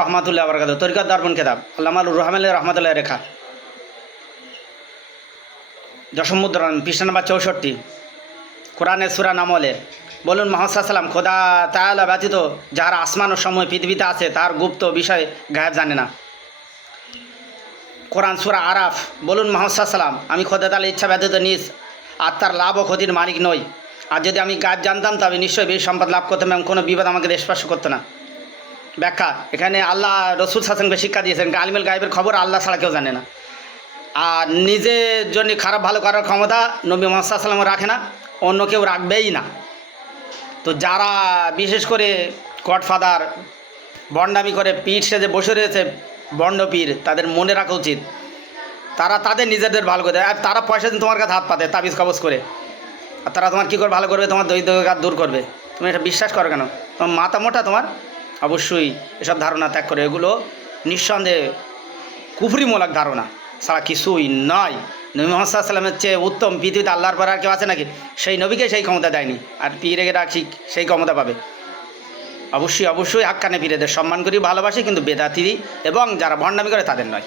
রহমাতুল্লাহ বরকাত তরিকত দর্পণ কেতাব আল্লামা রহমান রহমতুল্লাহ রেখা দশম মুদ্রণ পৃষ্ঠা নম্বর 64 কোরআনের সূরা নামলে বলুন মোহাম্মদ সাল্লাম খোদা তাআলা ব্যতীত যারা আসমান ও সময় পৃথিবীতে আছে তার গুপ্ত বিষয় গায়েব জানে না। কোরআন সূরা আরাফ বলুন মোহাম্মদ সাল্লাম আমি খোদা তাআলার ইচ্ছা ব্যতীত নিজ আত্মার লাভ ও ক্ষতির মালিক নই। আর যদি আমি গায়েব জানতাম তবে নিশ্চয়ই বেশি সম্পদ লাভ করতাম এবং কোনো বিপদ আমাকে স্পর্শ করতো না। ব্যাখ্যা এখানে আল্লাহ রসুল সাল্লামকে শিক্ষা দিয়েছেন আলিমুল গায়েবের খবর আল্লাহ ছাড়া কেউ জানে না। আর নিজের জন্য খারাপ ভালো করার ক্ষমতা নবী মুহাম্মদ সাল্লাল্লাহু আলাইহি ওয়াসাল্লাম রাখে না, অন্য কেউ রাখবেই না। তো যারা বিশেষ করে গডফাদার বন্ডামি করে পীর সেজে বসে রয়েছে বন্ড পীর, তাদের মনে রাখা উচিত তারা তাদের নিজেদের ভালো করে, আর তারা পয়সা দিন তোমার কাছে হাত পাতে তাবিজ কবজ করে, আর তারা তোমার কী করে ভালো করবে, তোমার দরিদ্রতা দূর করবে। তুমি এটা বিশ্বাস করো কেন? তোমার মাথা মোটা তোমার? অবশ্যই এসব ধারণা ত্যাগ করে, এগুলো নিঃসন্দেহে কুফরিমূলক ধারণা ছাড়া কিছুই নয়। নবী মুহাম্মদ সাল্লাল্লাহু আলাইহি ওয়াসাল্লামের চেয়ে উত্তম পৃথিবীতে আল্লাহর পর আর কেউ আছে নাকি? সেই নবীকে সেই ক্ষমতা দেয়নি, আর পীরেকে রাখি সেই ক্ষমতা পাবে। অবশ্যই অবশ্যই হাক্কানে পীরেদের সম্মান করি, ভালোবাসি, কিন্তু বেদাতি এবং যারা ভণ্ডামি করে তাদের নয়।